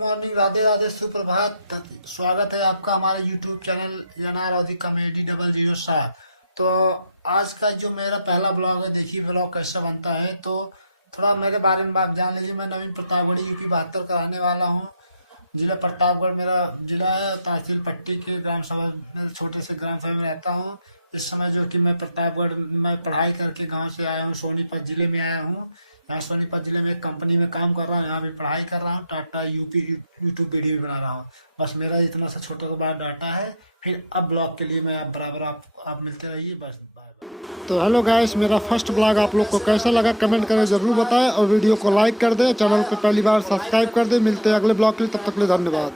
Morning, Radhe Radhe, सुप्रभात। स्वागत है आपका हमारे YouTube चैनल एनआर अवधी कॉमेडी 007। तो आज का जो मेरा पहला ब्लॉग है, देखिए ब्लॉग कैसा बनता है। तो थोड़ा मेरे बारे में आप जान लीजिए। मैं नवीन प्रतापगढ़ी यूपी 72 का रहने वाला हूँ। जिला प्रतापगढ़ मेरा जिला है। तहसील पट्टी के ग्राम सभा में, छोटे से ग्राम सभा में रहता हूँ। इस समय जो कि मैं प्रतापगढ़ में पढ़ाई करके गांव से आया हूँ, सोनीपत जिले में आया हूँ। यहाँ सोनीपत जिले में एक कंपनी में काम कर रहा हूँ। यहाँ भी पढ़ाई कर रहा हूँ। टाटा यूट्यूब वीडियो भी बना रहा हूँ। बस मेरा इतना सा छोटा सा बड़ा डाटा है। फिर अब ब्लॉग के लिए मैं आप बराबर आप मिलते रहिए। बस बाय। तो हेलो गाइस, मेरा फर्स्ट ब्लॉग आप लोग को कैसा लगा कमेंट करें, जरूर बताएं। और वीडियो को लाइक कर दें, चैनल पे पहली बार सब्सक्राइब कर दें। मिलते हैं अगले ब्लॉग के लिए, तब तक के लिए धन्यवाद।